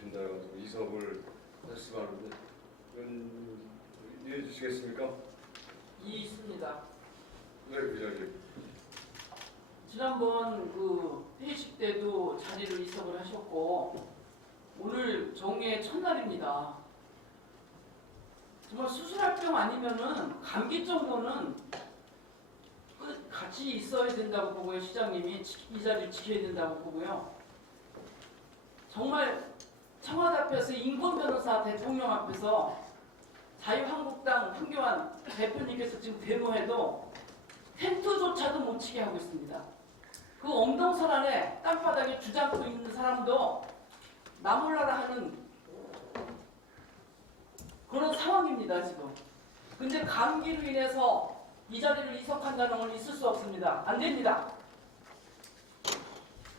좁힌다 해가지고 이석을 말씀하는데 이해해 주시겠습니까? 있습니다. 네, 부장님. 지난번 그 회식 때도 자리를 이석을 하셨고 오늘 정회 첫날입니다. 정말 수술할 병 아니면은 감기 정도는 같이 있어야 된다고 보고요. 시장님이 이 자리를 지켜야 된다고 보고요. 정말 청와대 앞에서 인권 변호사 대통령 앞에서 자유한국당 황교안 대표님께서 지금 데모해도 텐트조차도 못 치게 하고 있습니다. 그 엄동설 안에 땅바닥에 주장고 있는 사람도 나몰라라 하는 그런 상황입니다, 지금. 근데 감기로 인해서 이 자리를 이석한다는 건 있을 수 없습니다. 안 됩니다.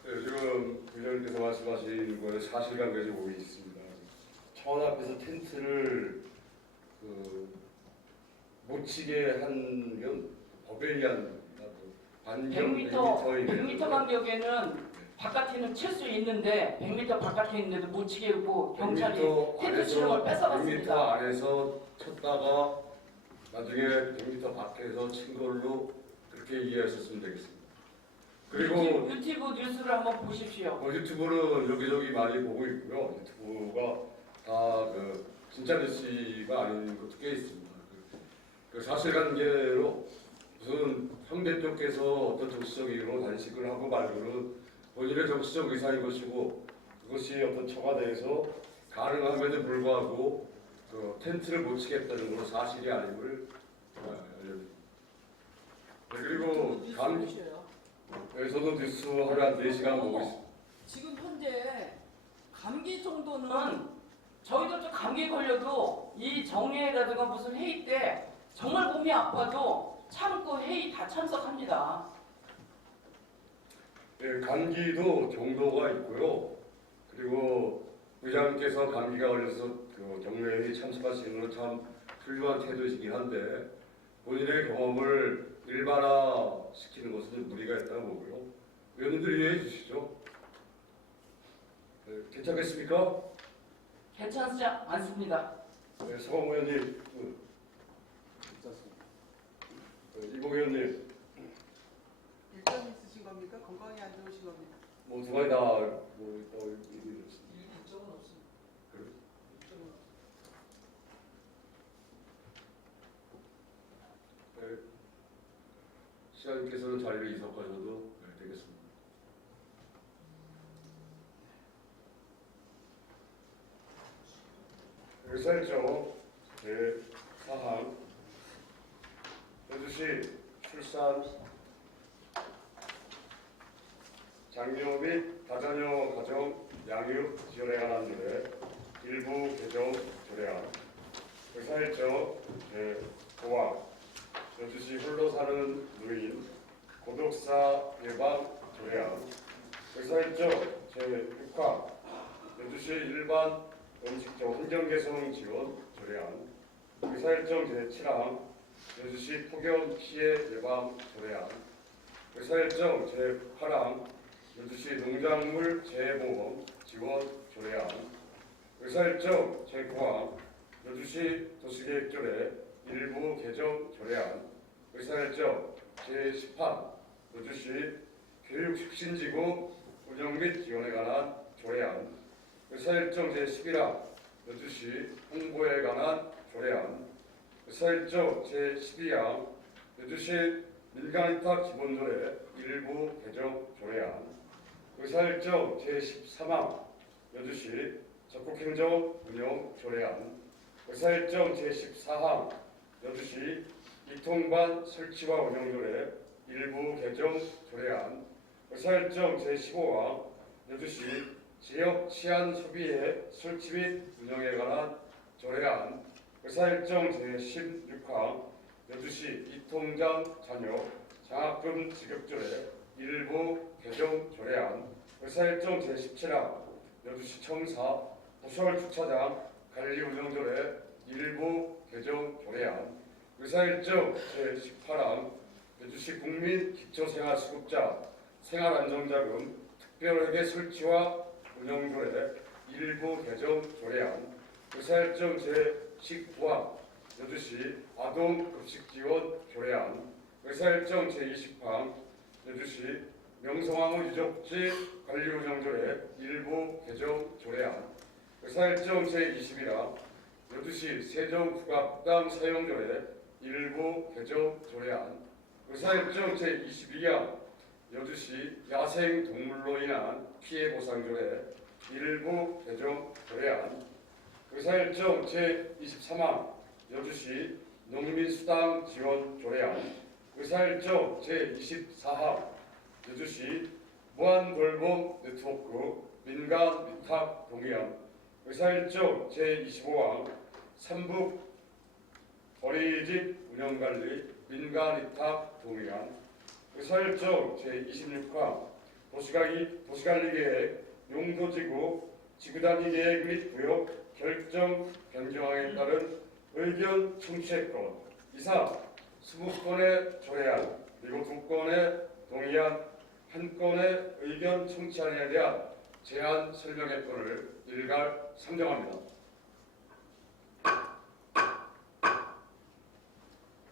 네, 지금 부장님께서 말씀하신 거에 사실관계가 좀 오해 있습니다. 청와대 앞에서 텐트를 못 치게 한 법에 의한 반경 100m 간격에는 바깥에는 칠 수 있는데 100m 바깥에 있는데도 못 치게 하고 경찰이 텐트 치는 걸 100m 뺏어갔습니다. 안에서 쳤다가 나중에 100m 밖에서 친 걸로 그렇게 이해하셨으면 되겠습니다. 그리고 유튜브 뉴스를 한번 보십시오. 유튜브는 여기저기 많이 보고 있고요. 유튜브가 다 진짜 뉴스가 아닌 것도 꽤 있습니다. 그 사실관계로 무슨 형 대표께서 어떤 정치적 이유로 단식을 하고 말고는 본인의 정치적 의사인 것이고 그것이 어떤 청와대에서 가능함에도 불구하고 텐트를 못 치겠다는 것으로 사실이 아님을 알려드립니다. 그리고 여기서도 뉴스 하루에 한 4시간 보고 있습니다. 지금 현재 감기 정도는 저희도 좀 감기 걸려도 이 정회라든가 무슨 회의 때 정말 몸이 아파도 참고 회의 다 참석합니다. 네, 감기도 정도가 있고요. 그리고 의장님께서 감기가 걸려서 정례회의 참석하시는 건 참 훌륭한 태도이긴 한데 본인의 경험을 일반화시키는 것은 좀 무리가 있다고 보고요. 의원님들 이해해 주시죠. 네, 괜찮겠습니까? 괜찮지 않습니다. 네, 서광 의원님, 이봉 의원님, 일정 있으신 겁니까? 건강이 안 좋으신 겁니까? 뭐 두 가지 다 얘기해 주셨습니다. 일정은 없습니다. 그래요? 네, 시장님께서는 자리를 이석하셔도 되겠습니다. 의사일정 제4항 여주시 출산 장려 및 다자녀 가정 양육 지원에 관한 조례 일부 개정 조례안 의사일정 제5항 여주시 홀로 사는 노인 고독사 예방 조례안 의사일정 제6항 여주시 일반 음식점 환경 개선 지원 조례안 의사일정 제7항 여주시 폭염 피해 예방 조례안 의사일정 제8항 여주시 농작물 재해보험 지원 조례안 의사일정 제9항 여주시 도시계획조례 일부 개정 조례안 의사일정 제10항 여주시 교육혁신지구 운영 및 지원에 관한 조례안 의사일정 제11항 여주시 홍보에 관한 조례안 의사일정 제12항 여주시 민간위탁 기본조례 일부 개정 조례안 의사일정 제13항 여주시 적극행정 운영 조례안 의사일정 제14항 여주시 이통반 설치와 운영 조례 일부 개정 조례안 의사일정 제15항 여주시 지역 치안 소비의 설치 및 운영에 관한 조례안 의사일정 제16항 여주시 이통장 자녀 장학금 지급조례 일부 개정 조례안 의사일정 제17항 여주시 청사 부설 주차장 관리 운영 조례 일부 개정 조례안 의사일정 제18항 여주시 국민 기초생활수급자 생활안정자금 특별회계 설치와 운영조례 일부 개정 조례안, 의사일정 제19항 여주시 아동급식지원 조례안, 의사일정 제20항 여주시 명성황후 유적지 관리운영조례 일부 개정 조례안, 의사일정 제21항 여주시 세종국악당 사용조례 일부 개정 조례안, 의사일정 제22항 여주시 야생동물로 인한 피해보상조례 일부 개정 조례안, 의사일정 제23항 여주시 농민수당 지원 조례안, 의사일정 제24항 여주시 무한돌봄 네트워크 민간 위탁 동의안, 의사일정 제25항 삼북 어린이집 운영관리 민간 위탁 동의안, 의사일정 제26항 도시관리계획 용도지구 지구단위 계획 및 구역 결정 변경안에 따른 의견 청취권 이상 20건의 조례안 그리고 2건의 동의안 1건의 의견 청취안에 대한 제안 설명의 건을 일괄 상정합니다.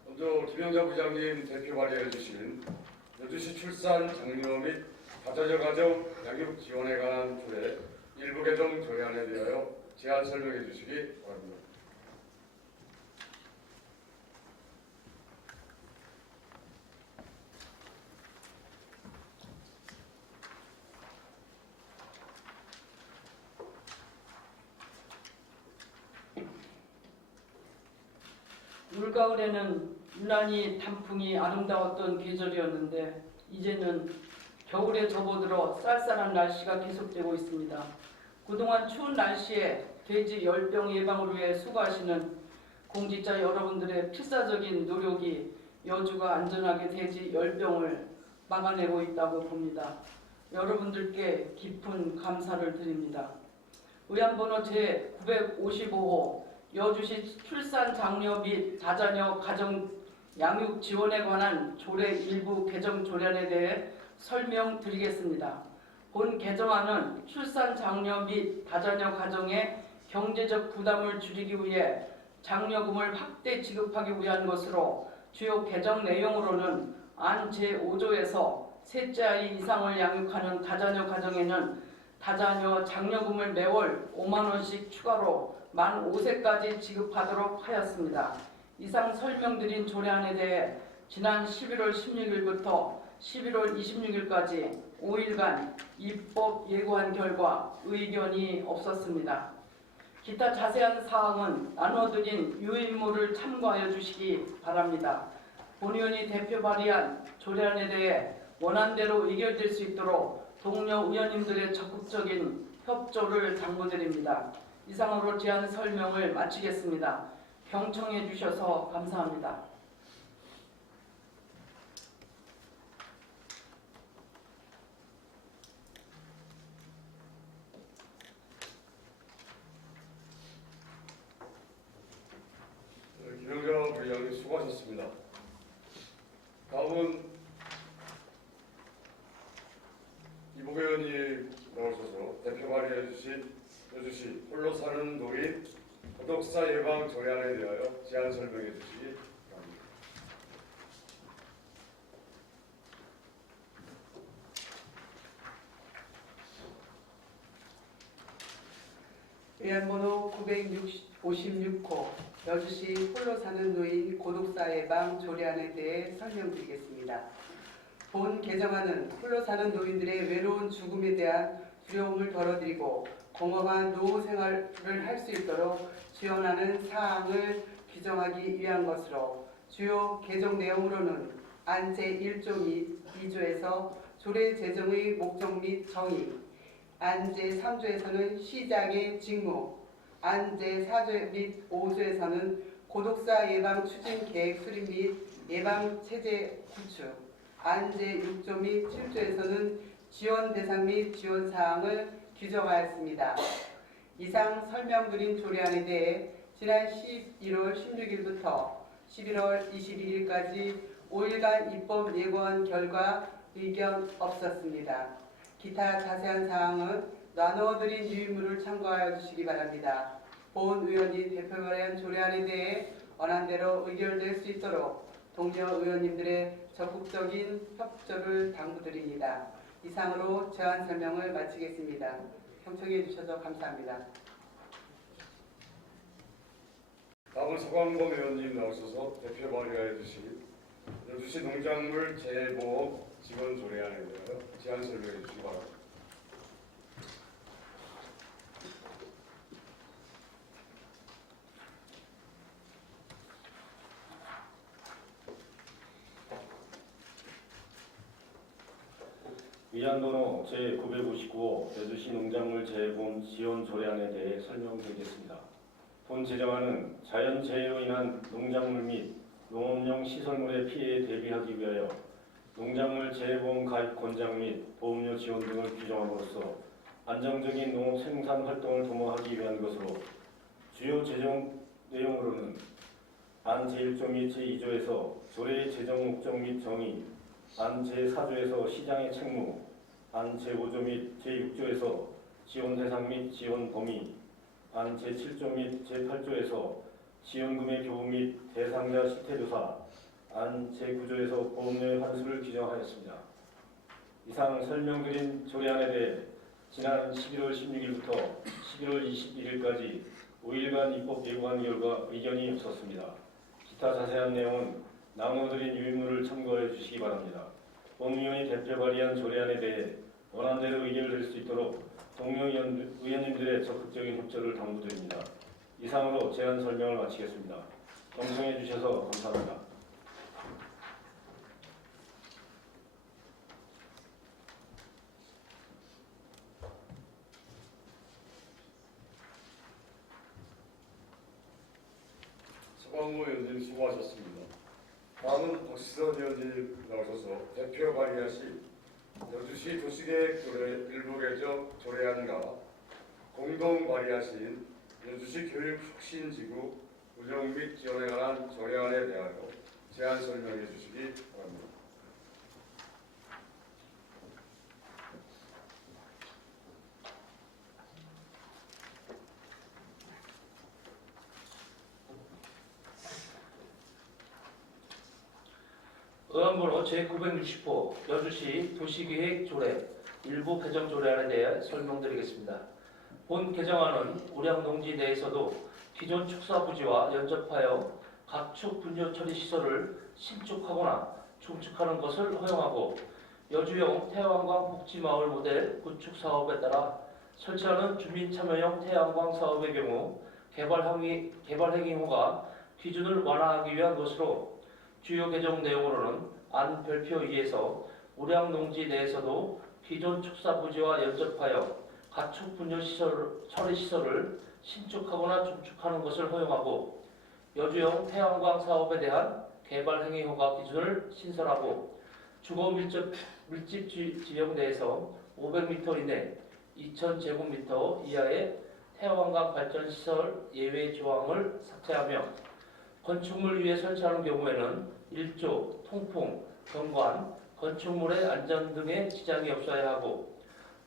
먼저 김영자 부장님 대표 발의해 주신 여주시 출산 장려 및 다자녀 가정 양육 지원에 관한 조례 일부 개정 조례안에 대하여 제안 설명해 주시기 바랍니다. 물가을에는 유난히 단풍이 아름다웠던 계절이었는데 이제는 겨울에 접어들어 쌀쌀한 날씨가 계속되고 있습니다. 그동안 추운 날씨에 돼지 열병 예방을 위해 수고하시는 공직자 여러분들의 필사적인 노력이 여주가 안전하게 돼지 열병을 막아내고 있다고 봅니다. 여러분들께 깊은 감사를 드립니다. 의안번호 제955호 여주시 출산 장려 및 다자녀 가정 양육 지원에 관한 조례 일부 개정 조례안에 대해 설명드리겠습니다. 본 개정안은 출산 장려 및 다자녀 가정의 경제적 부담을 줄이기 위해 장려금을 확대 지급하기 위한 것으로 주요 개정 내용으로는 안 제5조에서 셋째 아이 이상을 양육하는 다자녀 가정에는 다자녀 장려금을 매월 5만 원씩 추가로 만 5세까지 지급하도록 하였습니다. 이상 설명드린 조례안에 대해 지난 11월 16일부터 11월 26일까지 5일간 입법 예고한 결과 의견이 없었습니다. 기타 자세한 사항은 나눠드린 유인물을 참고하여 주시기 바랍니다. 본의원이 대표 발의한 조례안에 대해 원안대로 의결될 수 있도록 동료 의원님들의 적극적인 협조를 당부드립니다. 이상으로 제안 설명을 마치겠습니다. 경청해 주셔서 감사합니다. 김영자 부의장님 수고하셨습니다. 다음은 이복 의원이 나오셔서 대표 발의해 주신 여주시 홀로 사는 노인 도덕사 예방 조례안에 대하여 제안 설명해 주시기 바랍니다. 의안번호 956호 여주시 홀로 사는 노인 고독사 예방 조례안에 대해 설명드리겠습니다. 본 개정안은 홀로 사는 노인들의 외로운 죽음에 대한 두려움을 덜어드리고 건강한 노후 생활을 할 수 있도록 지원하는 사항을 규정하기 위한 것으로 주요 개정 내용으로는 안 제1조 및 2조에서 조례 제정의 목적 및 정의, 안 제3조에서는 시장의 직무, 안 제4조 및 5조에서는 고독사 예방 추진 계획 수립 및 예방 체제 구축, 안 제6조 및 7조에서는 지원 대상 및 지원 사항을 규정하였습니다. 이상 설명드린 조례안에 대해 지난 11월 16일부터 11월 22일까지 5일간 입법 예고한 결과 의견 없었습니다. 기타 자세한 사항은 나누어드린 유인물을 참고하여 주시기 바랍니다. 본 의원이 대표 발의한 조례안에 대해 원안대로 의결될 수 있도록 동료 의원님들의 적극적인 협조를 당부드립니다. 이상으로 제안 설명을 마치겠습니다. 경청해 주셔서 감사합니다. 다음은 서광범 의원님 나오셔서 대표 발의하여 주실 여주시 농작물 재보험 지원 조례안에 대하여 제안 설명해 주시기 바랍니다. 위안번호 제959호 여주시 농작물 재보험 지원 조례안에 대해 설명드리겠습니다. 본 제정안은 자연재해로 인한 농작물 및 농업용 시설물의 피해에 대비하기 위하여 농작물 재보험 가입 권장 및 보험료 지원 등을 규정함으로써 안정적인 농업 생산 활동을 도모하기 위한 것으로 주요 제정 내용으로는 안 제1조 및 제2조에서 조례의 제정 목적 및 정의, 안 제4조에서 시장의 책무, 안 제5조 및 제6조에서 지원 대상 및 지원 범위, 안 제7조 및 제8조에서 지원금의 교부 및 대상자 실태조사, 안 제9조에서 보험료의 환수를 규정하였습니다. 이상 설명드린 조례안에 대해 지난 11월 16일부터 11월 21일까지 5일간 입법 예고한 결과 의견이 없었습니다. 기타 자세한 내용은 나누어드린 유인물을 참고해 주시기 바랍니다. 본 의원이 대표 발의한 조례안에 대해 원안대로 의결될 수 있도록 동료 의원님들의 적극적인 협조를 당부드립니다. 이상으로 제안 설명을 마치겠습니다. 경청해 주셔서 감사합니다. 서광범 의원님 수고하셨습니다. 다음은 박시선 의원님 나오셔서 대표 발의하실 여주시 도시계획 조례 일부 개정 조례안과 공동 발의하신 여주시 교육혁신지구 운영 및 지원에 관한 조례안에 대하여 제안 설명해 주시기 바랍니다. 의안번호 제960호 여주시 도시계획 조례 일부 개정 조례안에 대해 설명드리겠습니다. 본 개정안은 우량농지 내에서도 기존 축사부지와 연접하여 각축 분뇨 처리 시설을 신축하거나 중축하는 것을 허용하고 여주형 태양광 복지마을 모델 구축 사업에 따라 설치하는 주민 참여형 태양광 사업의 경우 개발 행위호가 기준을 완화하기 위한 것으로 주요 개정 내용으로는 안 별표 2에서 우량농지 내에서도 기존 축사부지와 연접하여 가축 분뇨 처리 시설을 신축하거나 중축하는 것을 허용하고 여주형 태양광 사업에 대한 개발 행위 허가 기준을 신설하고 주거 밀집 지역 내에서 500m 이내 2000제곱미터 이하의 태양광 발전 시설 예외 조항을 삭제하며 건축물 위에 설치하는 경우에는 일조, 통풍, 경관, 건축물의 안전 등의 지장이 없어야 하고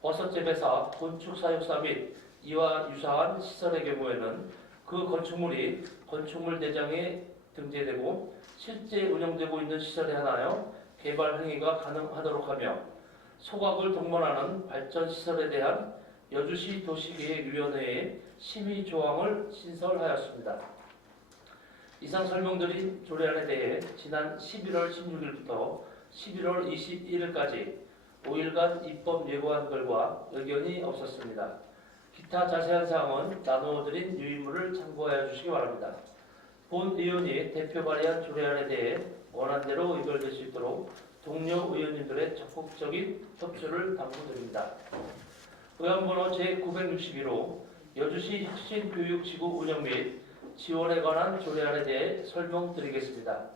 버섯 재배사, 건축 사육사 및 이와 유사한 시설의 경우에는 그 건축물이 건축물 대장에 등재되고 실제 운영되고 있는 시설에 한하여 개발 행위가 가능하도록 하며 소각을 동반하는 발전 시설에 대한 여주시 도시계획위원회의 심의 조항을 신설하였습니다. 이상 설명드린 조례안에 대해 지난 11월 16일부터 11월 21일까지 5일간 입법 예고한 결과 의견이 없었습니다. 기타 자세한 사항은 나누어드린 유인물을 참고하여 주시기 바랍니다. 본 의원이 대표 발의한 조례안에 대해 원안대로 의결될 수 있도록 동료 의원님들의 적극적인 협조를 당부드립니다. 의안번호 제961호 여주시 혁신교육지구 운영 및 지원에 관한 조례안에 대해 설명드리겠습니다.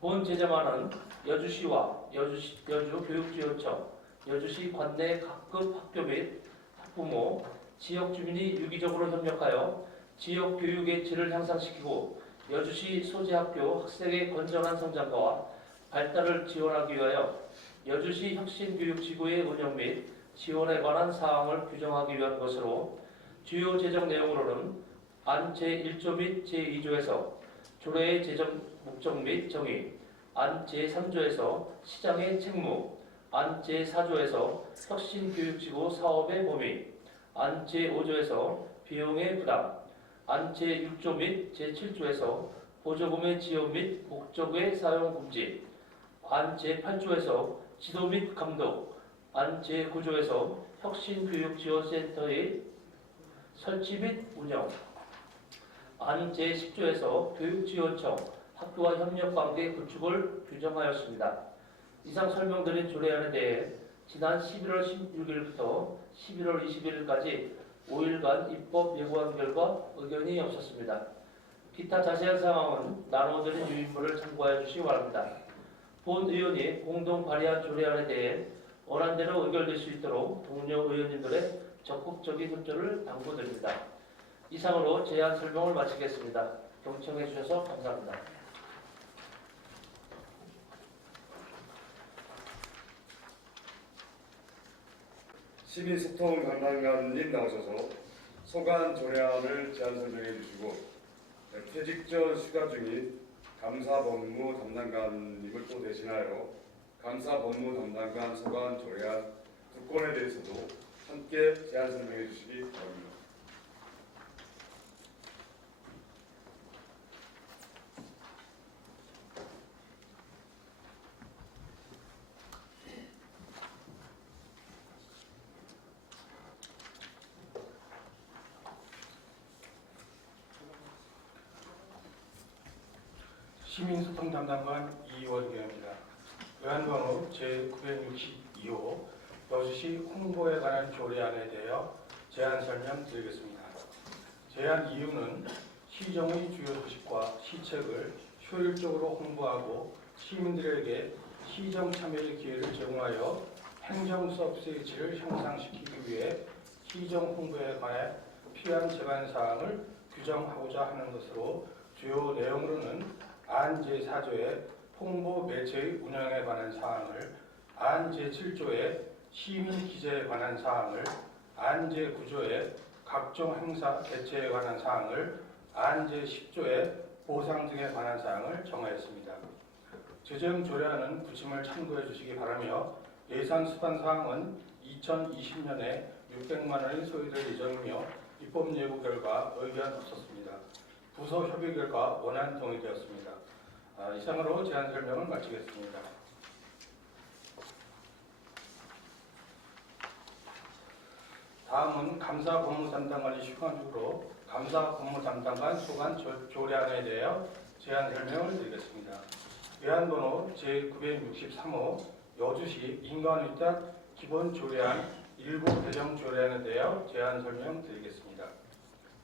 본 제정안은 여주시와 여주교육지원청, 여주시 관내 각급 학교 및 학부모, 지역 주민이 유기적으로 협력하여 지역 교육의 질을 향상시키고 여주시 소재학교 학생의 건전한 성장과 발달을 지원하기 위하여 여주시 혁신교육지구의 운영 및 지원에 관한 사항을 규정하기 위한 것으로 주요 제정 내용으로는 안 제1조 및 제2조에서 조례의 제정 목적 및 정의, 안 제3조에서 시장의 책무, 안 제4조에서 혁신교육지구 사업의 범위, 안 제5조에서 비용의 부담, 안 제6조 및 제7조에서 보조금의 지원 및 목적의 사용 금지, 안 제8조에서 지도 및 감독, 안 제9조에서 혁신교육지원센터의 설치 및 운영, 안 제10조에서 교육지원청, 학교와 협력관계 구축을 규정하였습니다. 이상 설명드린 조례안에 대해 지난 11월 16일부터 11월 20일까지 5일간 입법 예고한 결과 의견이 없었습니다. 기타 자세한 사항은 나눠드린 유인물을 참고하여 주시기 바랍니다. 본 의원이 공동 발의한 조례안에 대해 원안대로 의결될 수 있도록 동료 의원님들의 적극적인 협조를 당부드립니다. 이상으로 제안 설명을 마치겠습니다. 경청해 주셔서 감사합니다. 시민소통 담당관님 나오셔서 소관 조례안을 제안 설명해 주시고 퇴직 전 휴가 중인 감사법무 담당관님을 또 대신하여 감사법무 담당관 소관 조례안 두 건에 대해서도 함께 제안 설명해 주시기 바랍니다. 시민소통 담당관 이원경입니다. 의안번호 제962호 여주시 홍보에 관한 조례안에 대하여 제안 설명드리겠습니다. 제안 이유는 시정의 주요 소식과 시책을 효율적으로 홍보하고 시민들에게 시정 참여의 기회를 제공하여 행정 서비스를 향상시키기 위해 시정 홍보에 관해 필요한 제반 사항을 규정하고자 하는 것으로 주요 내용으로는 안 제4조의 홍보 매체의 운영에 관한 사항을, 안 제7조의 시민 기재에 관한 사항을, 안 제9조의 각종 행사 개최에 관한 사항을, 안 제10조의 보상 등에 관한 사항을 정하였습니다. 제정 조례안은 부침을 참고해 주시기 바라며 예산 수반 사항은 2020년에 600만 원이 소요될 예정이며 입법 예고 결과 의견 없었습니다. 부서 협의 결과 원안 동의되었습니다. 이상으로 제안 설명을 마치겠습니다. 다음은 감사 법무 담당관이 휴관으로 감사 법무 담당관 소관 조례안에 대하여 제안 설명을 드리겠습니다. 의안번호 제963호 여주시 인간위탁 기본조례안 일부 개정 조례안에 대하여 제안 설명드리겠습니다.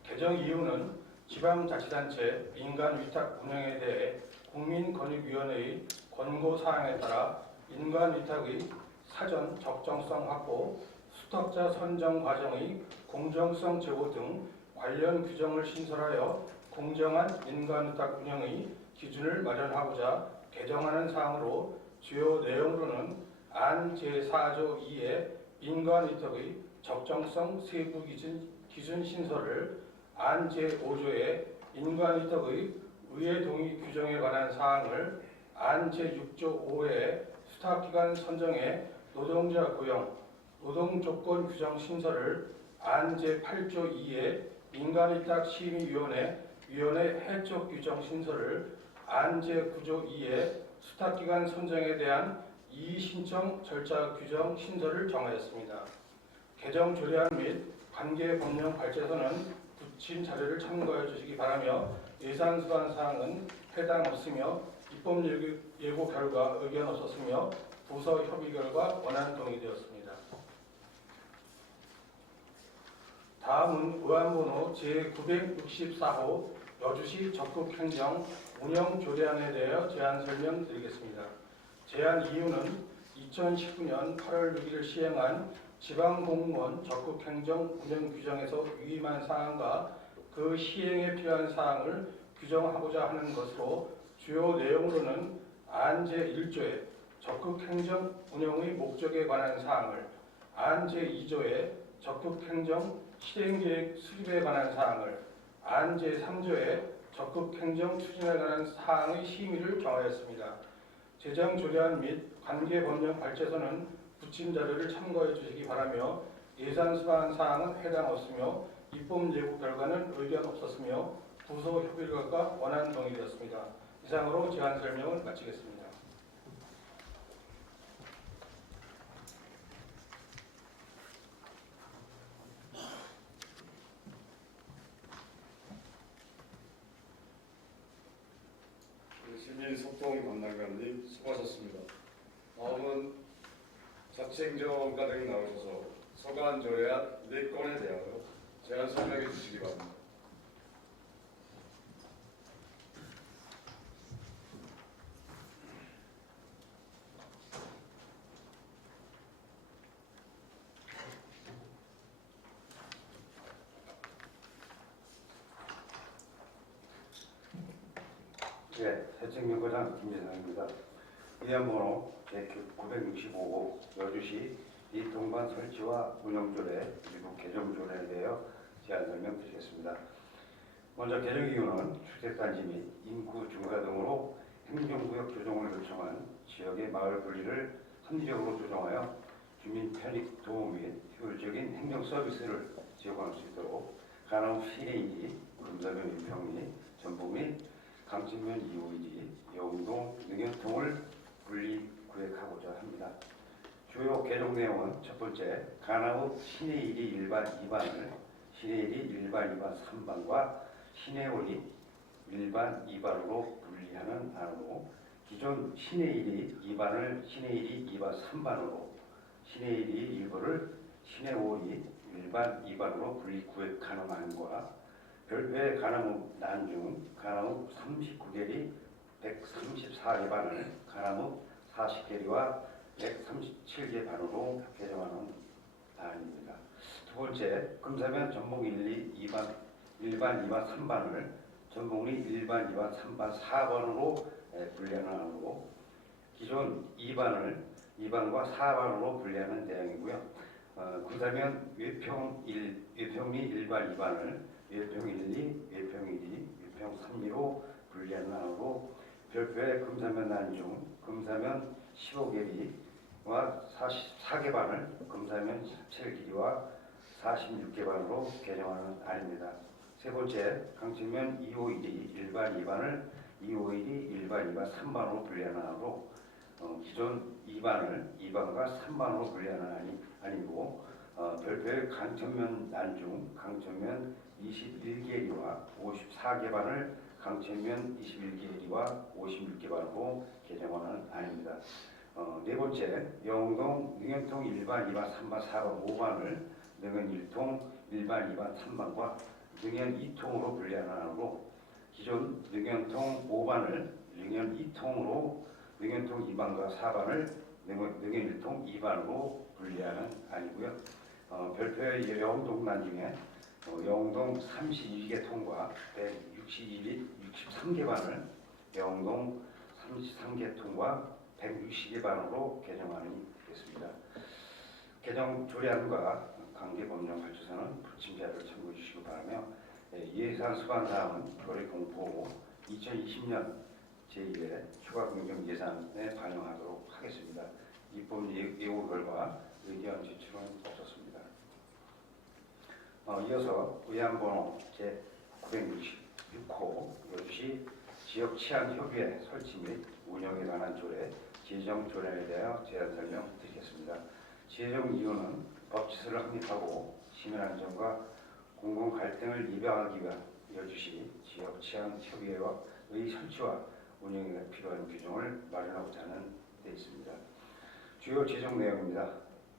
개정 이유는 지방자치단체 민간위탁 운영에 대해 국민권익위원회의 권고사항에 따라 민간위탁의 사전 적정성 확보, 수탁자 선정 과정의 공정성 제고 등 관련 규정을 신설하여 공정한 민간위탁 운영의 기준을 마련하고자 개정하는 사항으로 주요 내용으로는 안 제4조 2의 민간위탁의 적정성 세부 기준 신설을, 안 제5조의 민간위탁의 의회 동의 규정에 관한 사항을, 안 제6조 5의 수탁기관 선정에 노동자 고용, 노동조건 규정 신설을, 안 제8조 2의 민간위탁 심의위원회 해적 규정 신설을, 안 제9조 2의 수탁기관 선정에 대한 이의신청 절차 규정 신설을 정하였습니다. 개정 조례안 및 관계 법령 발제서는 부침 자료를 참고해 주시기 바라며 예산 수반 사항은 해당 없으며 입법 예고 결과 의견 없었으며 부서 협의 결과 원안 동의되었습니다. 다음은 의안번호 제964호 여주시 적극행정 운영조례안에 대하여 제안 설명드리겠습니다. 제안 이유는 2019년 8월 6일 시행한 지방공무원 적극행정 운영규정에서 위임한 사항과 그 시행에 필요한 사항을 규정하고자 하는 것으로 주요 내용으로는 안 제1조의 적극행정 운영의 목적에 관한 사항을, 안 제2조의 적극행정 실행계획 수립에 관한 사항을 안 제3조의 적극행정 추진에 관한 사항의 심의를 정하였습니다. 재정조례안 및 관계법령 발제서는 부침 자료를 참고해 주시기 바라며 예산 수반 사항은 해당 없으며 입법 예고 결과는 의견 없었으며 부서 협의결과 원안 동의되었습니다. 이상으로 제안 설명을 마치겠습니다. 시민소통 담당관님 수고하셨습니다. 다음은 자치행정과장님 나오셔서 서관 조례안 4건에 대하여 제안 설명해 주시기 바랍니다. 네, 대책연구장 김재상입니다. 위안번호 제965호 여주시 이통관 설치와 운영조례 일부 개정조례에 대하여 제안 설명드리겠습니다. 먼저 개정 이유는 주택단지 및 인구 증가 등으로 행정구역 조정을 요청한 지역의 마을 분리를 합리적으로 조정하여 주민 편익 도움 및 효율적인 행정 서비스를 지원할 수 있도록 가나움 시내이지 금사면 인평 및 전북 및 강진면 2호이지 영동 능연통을 분리 구획하고자 합니다. 주요 개정 내용은 첫 번째, 가나읍 시내 1이 일반 2반을 시내 1이 일반 2반 3반과 시내 5이 일반 2반으로 분리하는 안으로 기존 시내 1이 2반을 시내 1이 2반 3반으로 시내 1이 일부를 시내 5이 일반 2반으로 분리 구획하는 안과 별도의 가나읍 난중, 가나읍 39개리 134개 반을 가나읍 40개리와 137개 반으로 개정하는 안입니다. 두 번째, 금사면 전북 1, 2, 2반, 일반 2반 3반을 전북리 일반 2반 3반 4반으로 분리하는 안으로 기존 2반을 2반과 4반으로 분리하는 내용이고요. 금사면 외평리 일반 2반을 외평 1, 2, 외평 1, 2, 외평 3, 2로 분리하는 안으로 별표의 금사면 난중, 금사면 15개리와 44개 반을 금사면 17개리와 46개 반으로 개정하는 안입니다. 세 번째, 강측면 251이 일반 2반을 251이 일반 2반 3반으로 분리하는 안으로 기존 2반을 2반과 3반으로 분리하는 안이고 별표의 강천면 난중, 강천면 21개리와 54개 반을 강천면 21개리와 56개 반으로 개정하는 안입니다. 네 번째, 영동 능연통 일반 2반 3반 4반 5반을 능연 1통 일반 2반 3반과 능연 2통으로 분리하는 안으로 기존 능연통 5반을 능연 2통으로 능연통 2반과 4반을 능연 1통 2반으로 분리하는 안이고요. 별표의 영동 난중에 영동 32개 통과 163개 반을 영동 33개 통과 160개 반으로 개정안이 되겠습니다. 개정 조례안과 관계법령 발주서는 부침자료를 참고해 주시기 바라며 예산 수반 사항은 조례 공포 후 2020년 제1회 추가 공정 예산에 반영하도록 하겠습니다. 입법 예고 결과 의견 제출은 없었습니다. 이어서 위안번호 제966호 여주시 지역 치안 협의회 설치 및 운영에 관한 조례 제정 조례에 대하여 제안 설명드리겠습니다. 제정 이유는 법치스를 확립하고 시민 안전과 공공 갈등을 예방하기 위한 여주시 지역 치안 협의회의 설치와 운영에 필요한 규정을 마련하고자 하는 데 있습니다. 주요 제정 내용입니다.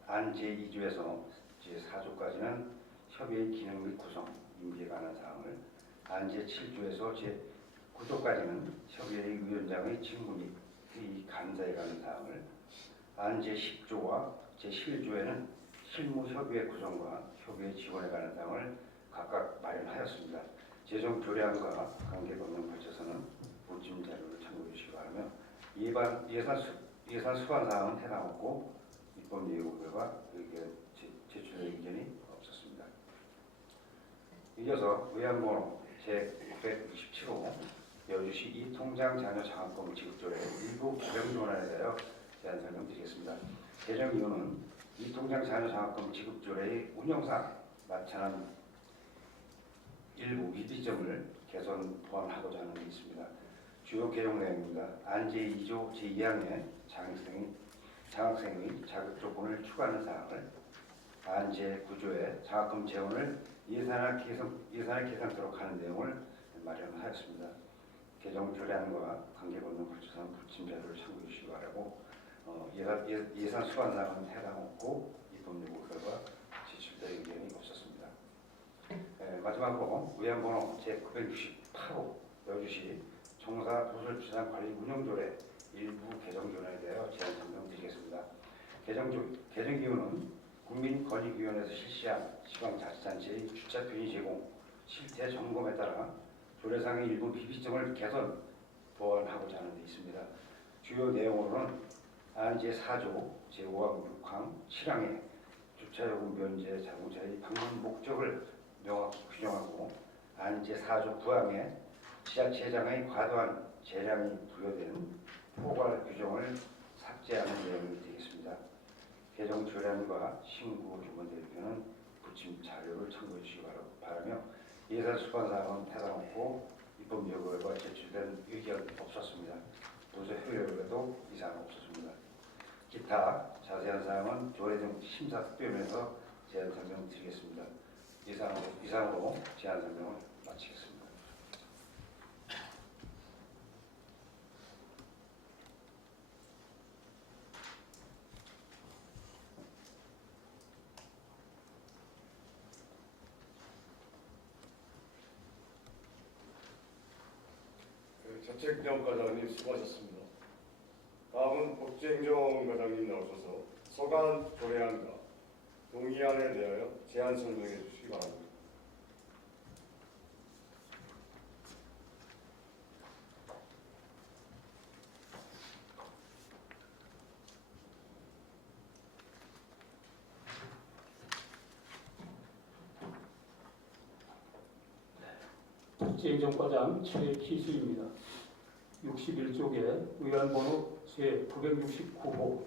안 제2조에서 제4조까지는 협의회 기능 및 구성, 임기에 관한 사항을, 안 제7조에서 제9조까지는 협의회 위원장의 직무 및 회의 감사에 관한 사항을, 안 제10조와 제11조에는 실무협의회 구성과 협의회 지원에 관한 사항을 각각 마련하였습니다. 제정 조례안과 관계법령 발제서는 부침 자료를 참고해 주시기 바라며 예산 수반 사항은 해당 없고 입법 예고 결과 의견 제출된 의견이 없었습니다. 이어서 의안번호 제967호 여주시 이통장 자녀 장학금 지급조례 일부 개정 조례에 대하여 제안 설명드리겠습니다. 개정 이유는 이통장 자녀 장학금 지급조례의 운영상 마찬한 일부 미비점을 개선 보완하고자 하는 데 있습니다. 주요 개정 내용입니다. 안제 2조 제2항에 장학생의 자격 조건을 추가하는 사항을 안제 9조에 장학금 재원을 예산에 계산토록 하는 내용을 마련하였습니다. 개정 조례안과 관계법령 불출한 부침 자료를 참고해 주시기 바라고 예산 수반 사항은 해당 없고 입법 요구 결과 제출될 의견이 없었습니다. 마지막으로 의안번호 제968호 여주시 청사 도설주상 관리 운영조례 일부 개정 조례에 대하여 제안 설명드리겠습니다. 개정 기호는 국민권익위원회에서 실시한 지방자치단체의 주차 편의 제공 실태 점검에 따라 조례상의 일부 비비점을 개선 보완하고자 하는 데 있습니다. 주요 내용으로는 안제 4조 제5항 6항 7항에 주차요금 면제 자동차의 방문 목적을 명확히 규정하고 안제 4조 9항에 지자체장의 과도한 재량이 부여되는 포괄 규정을 삭제하는 내용이 되겠습니다. 개정 조례안과 신구 주문대 의견은 부침 자료를 참고해 주시기 바라며 예산 수반 사항은 해당 없고 입법 요구가 제출된 의견 없었습니다. 도서 효력에도 이상 없었습니다. 기타 자세한 사항은 조례 등 심사 특별면에서 제안 설명드리겠습니다. 이상으로 제안 설명을 마치겠습니다. 자책경 과장님 수고하셨습니다. 다음은 복지행정 과장님 나오셔서 서간 조례안과 동의안에 대하여 제안 설명해 주시기 바랍니다. 복지행정과장 최기수입니다. 61쪽에 의안번호 제969호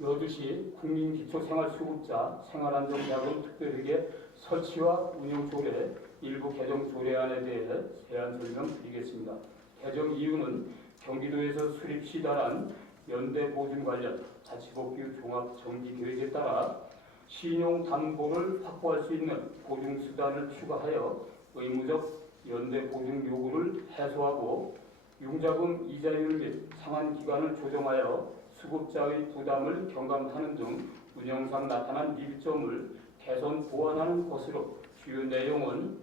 여주시 국민기초생활수급자 생활안정자금 특별회계 설치와 운영조례 일부 개정 조례안에 대해 제안 설명드리겠습니다. 개정 이유는 경기도에서 수립 시달한 연대보증 관련 자치법규 종합정비계획에 따라 신용담보를 확보할 수 있는 보증수단을 추가하여 의무적 연대보증 요구를 해소하고 융자금 이자율 및 상환기간을 조정하여 수급자의 부담을 경감하는 등 운영상 나타난 미비점을 개선 보완하는 것으로 주요 내용은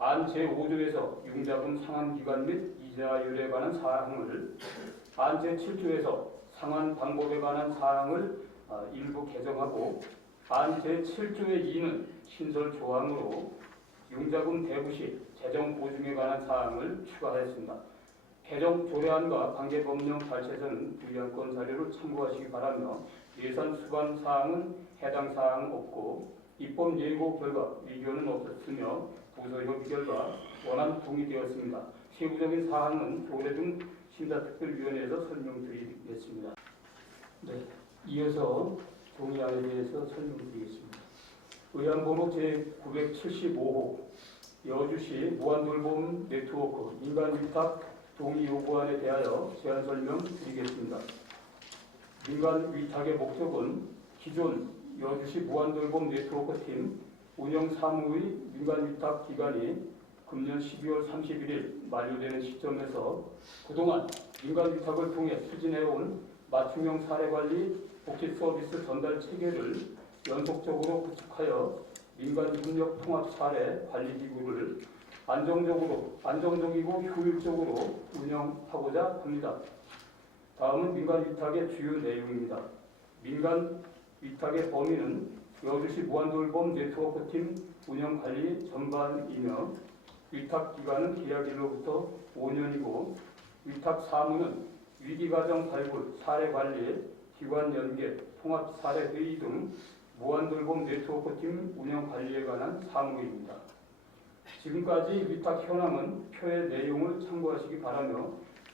안 제5조에서 융자금 상환기간 및 이자율에 관한 사항을 안 제7조에서 상환 방법에 관한 사항을 일부 개정하고 안 제7조의 2는 신설 조항으로 융자금 대부 시 재정 보증에 관한 사항을 추가하였습니다. 개정 조례안과 관계법령 발췌서는 유연권 자료를 참고하시기 바라며 예산 수반 사항은 해당 사항 없고 입법 예고 결과 의견은 없었으며 부서 협의 결과 원안 동의되었습니다. 세부적인 사항은 조례 등 심사특별위원회에서 설명드리겠습니다. 네, 이어서 동의안에 대해서 설명드리겠습니다. 의안번호 제975호 여주시 무한돌봄 네트워크 민간위탁 동의 요구안에 대하여 제안 설명드리겠습니다. 민간위탁의 목적은 기존 여주시 무한돌봄 네트워크팀 운영 사무의 민간위탁 기간이 금년 12월 31일 만료되는 시점에서 그동안 민간위탁을 통해 추진해온 맞춤형 사례관리 복지서비스 전달 체계를 연속적으로 구축하여 민간협력 통합 사례 관리기구를 안정적이고 효율적으로 운영하고자 합니다. 다음은 민간위탁의 주요 내용입니다. 민간위탁의 범위는 여주시 무한돌봄 네트워크팀 운영관리 전반이며 위탁기간은 계약일로부터 5년이고 위탁 사무는 위기과정 발굴, 사례관리, 기관 연계, 통합 사례회의 등 무한돌봄 네트워크팀 운영 관리에 관한 사무입니다. 지금까지 위탁 현황은 표의 내용을 참고하시기 바라며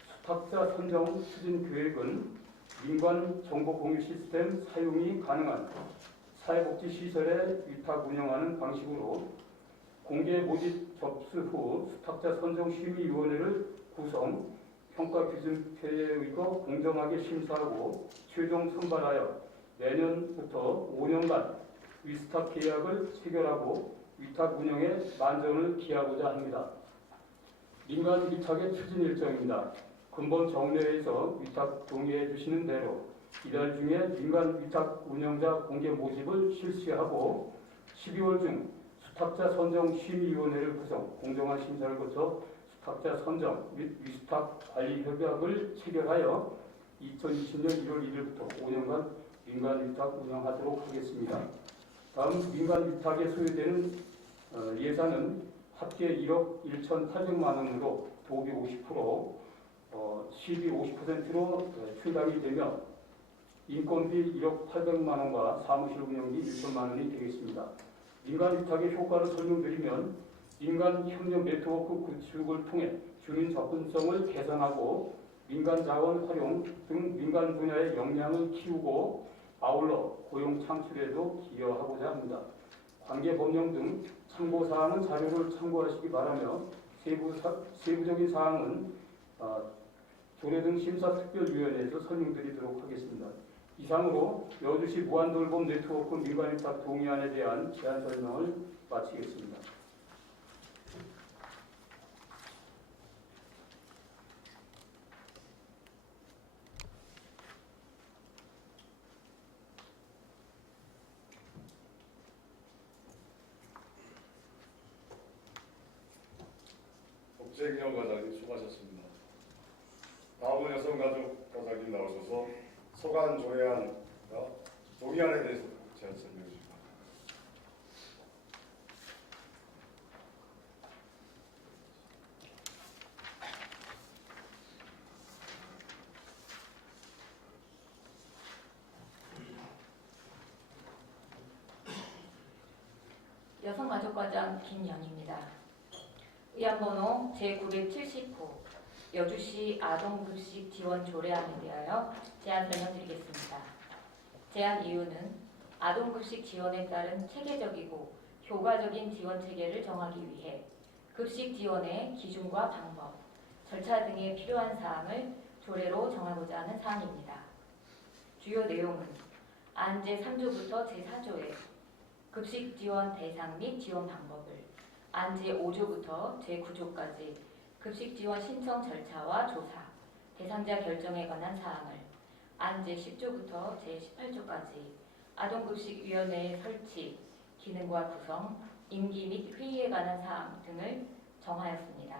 수탁자 선정 추진 계획은 민관 정보 공유 시스템 사용이 가능한 사회복지시설에 위탁 운영하는 방식으로 공개 모집 접수 후 수탁자 선정 심의위원회를 구성, 평가 기준표에 의거 공정하게 심사하고 최종 선발하여 내년부터 5년간 위스탁 계약을 체결하고 위탁 운영에 만전을 기하고자 합니다. 민간 위탁의 추진 일정입니다. 근본 정례에서 위탁 동의해 주시는 대로 이달 중에 민간 위탁 운영자 공개 모집을 실시하고 12월 중 수탁자 선정 심의위원회를 구성, 공정한 심사를 거쳐 수탁자 선정 및 위탁 관리 협약을 체결하여 2020년 1월 1일부터 5년간 민간 위탁 운영하도록 하겠습니다. 다음 민간 위탁에 소요되는 예산은 합계 1억 1,800만 원으로 도비 50%, 시비 50%로 충당이 되며 인건비 1억 800만 원과 사무실 운영비 1천만 원이 되겠습니다. 민간 위탁의 효과를 설명드리면 민간 협력 네트워크 구축을 통해 주민 접근성을 개선하고 민간 자원 활용 등 민간 분야의 역량을 키우고 아울러 고용 창출에도 기여하고자 합니다. 관계 법령 등 참고 사항은 자료를 참고하시기 바라며 세부적인 사항은 조례 등 심사특별위원회에서 설명드리도록 하겠습니다. 이상으로 여주시 무한돌봄 네트워크 민간위탁 동의안에 대한 제안 설명을 마치겠습니다. 복재경 과장님 수고하셨습니다. 다음은 여성가족 과장님 나오셔서 소관 조례안과 동의안에 대해서 제안 설명해 주시기 바랍니다. 여성가족과장 김연입니다. 의안번호 제970호 여주시 아동급식 지원 조례안에 대하여 제안 설명드리겠습니다. 제안 이유는 아동급식 지원에 따른 체계적이고 효과적인 지원 체계를 정하기 위해 급식 지원의 기준과 방법, 절차 등에 필요한 사항을 조례로 정하고자 하는 사항입니다. 주요 내용은 안 제3조부터 제4조에 급식 지원 대상 및 지원 방법을, 안 제5조부터 제9조까지 급식 지원 신청 절차와 조사, 대상자 결정에 관한 사항을, 안 제10조부터 제18조까지 아동급식위원회의 설치, 기능과 구성, 임기 및 회의에 관한 사항 등을 정하였습니다.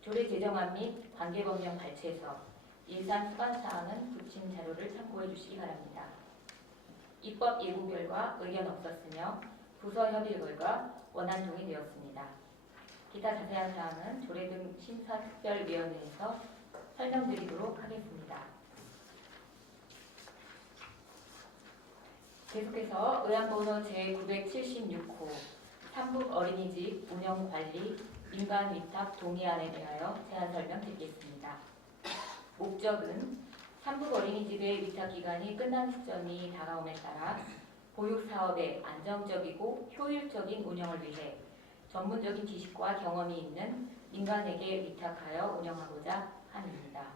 조례 제정안 및 관계법령 발췌서, 예산 수반 사항은 붙인 자료를 참고해 주시기 바랍니다. 입법 예고 결과 의견 없었으며 부서 협의 결과 원안 동의되었습니다. 기타 자세한 사항은 조례 등 심사특별위원회에서 설명드리도록 하겠습니다. 계속해서 의안번호 제976호 삼북 어린이집 운영관리 민간위탁 동의안에 대하여 제안 설명드리겠습니다. 목적은 삼북 어린이집의 위탁기간이 끝난 시점이 다가옴에 따라 보육사업의 안정적이고 효율적인 운영을 위해 전문적인 지식과 경험이 있는 민간에게 위탁하여 운영하고자 함입니다.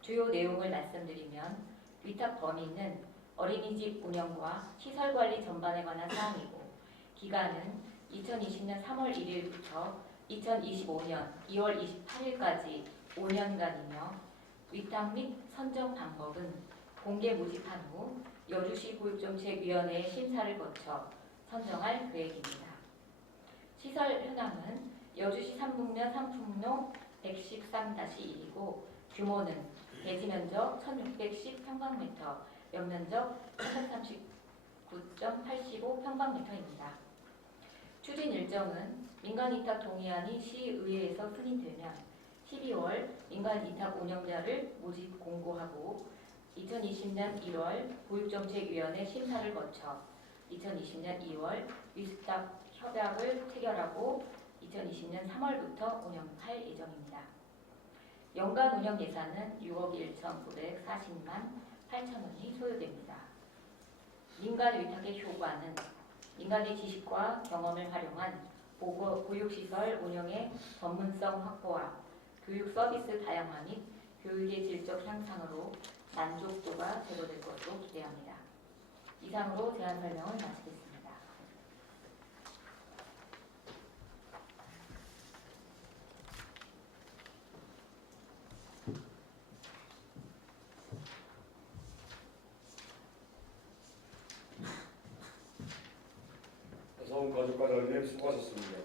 주요 내용을 말씀드리면 위탁 범위는 어린이집 운영과 시설관리 전반에 관한 사항이고 기간은 2020년 3월 1일부터 2025년 2월 28일까지 5년간이며 위탁 및 선정 방법은 공개 모집한 후 여주시 보육정책위원회의 심사를 거쳐 선정할 계획입니다. 시설 현황은 여주시 삼북면 삼풍로 113-1이고 규모는 대지 면적 1610평방미터, 연면적 339.85평방미터입니다. 추진 일정은 민간위탁 동의안이 시의회에서 승인되면 12월 민간위탁 운영자를 모집 공고하고 2020년 1월 보육정책위원회 심사를 거쳐 2020년 2월 위스탁 협약을 체결하고 2020년 3월부터 운영할 예정입니다. 연간 운영 예산은 6억 1,940만 8천 원이 소요됩니다. 민간 위탁의 효과는 민간의 지식과 경험을 활용한 보육시설 운영의 전문성 확보와 교육 서비스 다양화 및 교육의 질적 향상으로 만족도가 제고될 것으로 기대합니다. 이상으로 제안 설명을 마치겠습니다. 서훈가족과장님 수고하셨습니다.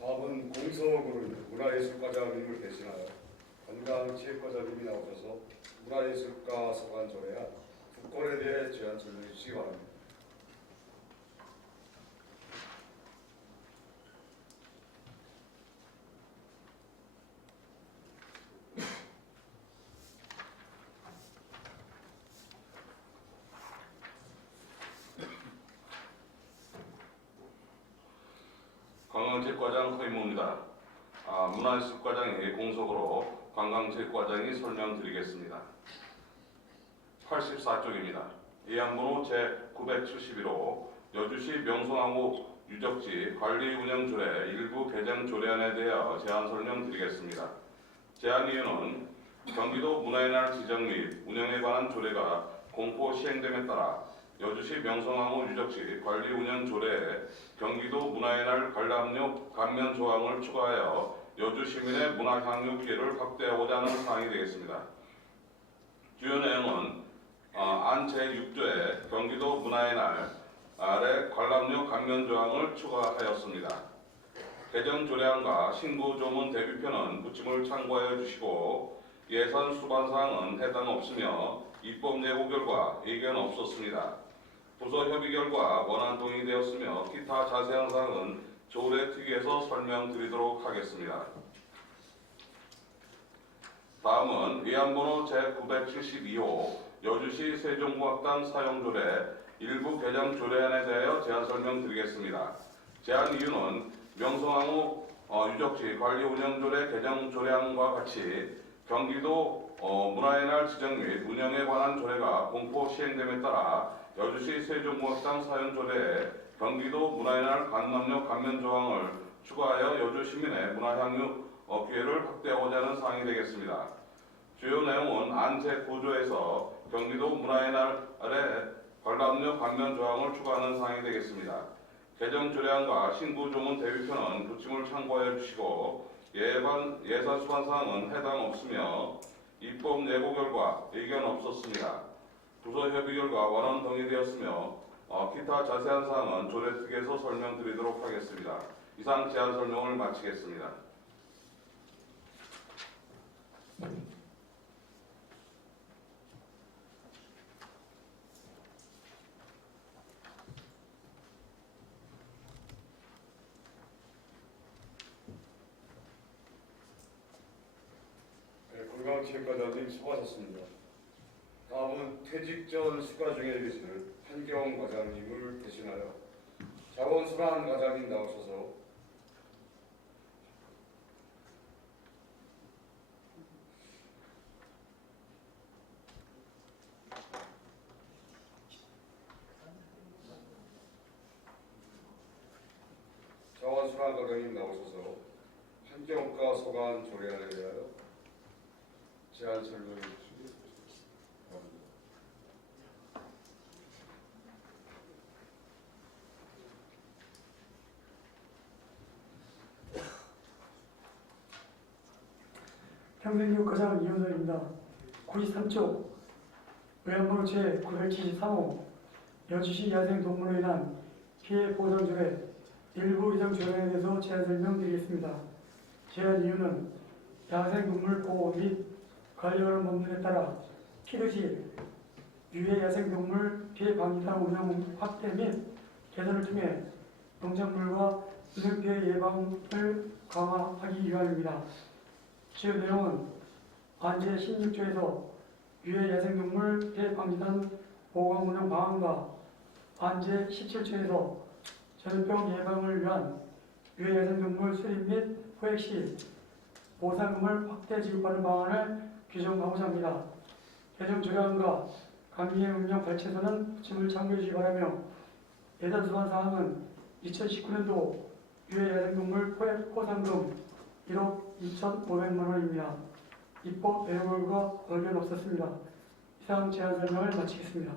다음은 공석으로 문화예술과장님을 대신하여 관광체육과장님이 나오셔서 문화예술과 서관 조례안 두 건에 대해 제안 설명해 주시기 바랍니다. 관광체육과장 허임무입니다. 문화예술과장의 공석으로 관광체육과장이 설명드리겠습니다. 84쪽입니다. 예양번호 제971호 여주시 명성황후 유적지 관리운영조례 일부 개정 조례안에 대하여 제안 설명드리겠습니다. 제안 이유는 경기도 문화의 날 지정 및 운영에 관한 조례가 공포 시행됨에 따라 여주시 명성황후 유적지 관리운영조례에 경기도 문화의 날 관람료 감면 조항을 추가하여 여주 시민의 문화향유 기회를 확대하고자 하는 사항이 되겠습니다. 주요 내용은 안 제6조에 경기도 문화의 날 아래 관람료 감면 조항을 추가하였습니다. 개정 조례안과 신구조문 대비표는 부침을 참고하여 주시고 예산 수반 사항은 해당 없으며 입법 예고 결과 의견 없었습니다. 부서 협의 결과 원안 동의되었으며 기타 자세한 사항은 조례 특위에서 설명드리도록 하겠습니다. 다음은 위안번호 제972호 여주시 세종공학당 사용조례 일부 개정 조례안에 대하여 제안 설명드리겠습니다. 제안 이유는 명성황후 유적지 관리운영조례 개정 조례안과 같이 경기도 문화의 날 지정 및 운영에 관한 조례가 공포 시행됨에 따라 여주시 세종공학당 사용조례에 경기도 문화의 날 관람료 감면 조항을 추가하여 여주 시민의 문화향유 기회를 확대하고자 하는 사항이 되겠습니다. 주요 내용은 안 제9조에서 경기도 문화의 날에 관람료 감면 조항을 추가하는 사항이 되겠습니다. 개정 조례안과 신구조문 대비표는 부침을 참고하여 주시고 예산 수반 사항은 해당 없으며 입법 예고 결과 의견 없었습니다. 부서 협의 결과 원안 동의되었으며 기타 자세한 사항은 조례 특위에서 설명드리도록 하겠습니다. 이상 제안 설명을 마치겠습니다. 관광체육과장님 수고하셨습니다. 다음은 퇴직 전 수가 중에 계시는 한경 과장님을 대신하여 자원순환 과장님 나오셔서 자원순환 과장님 나오셔서 환경과 소관 조례안에 대하여 제안 설명해 주시기 바랍니다. 평생교육과장 이현석입니다. 93쪽 외환번호 제973호 여주시 야생동물로 인한 피해 보상조례 일부 이상 조례에 대해서 제안 설명드리겠습니다. 제안 이유는 야생동물 보호 및 관리하는 법률에 따라 피르질 유해 야생동물 피해 방지단 운영 확대 및 개선을 통해 농작물과 인명피해 예방을 강화하기 위함입니다. 주요 내용은 안제 16조에서 유해 야생동물 폐방지단 보강 운영 방안과 안제 17층에서 전염병 예방을 위한 유해 야생동물 수립 및 포획 시 보상금을 확대 지급하는 방안을 규정하고자 합니다. 개정 조례안과 감리의 운영 발췌서는 부침을 참고해 주시기 바라며 예산 소환 사항은 2019년도 유해 야생동물 포획 포상금 1억 2,500만 원입니다. 입법 배열과 의견 없었습니다. 이상 제안 설명을 마치겠습니다.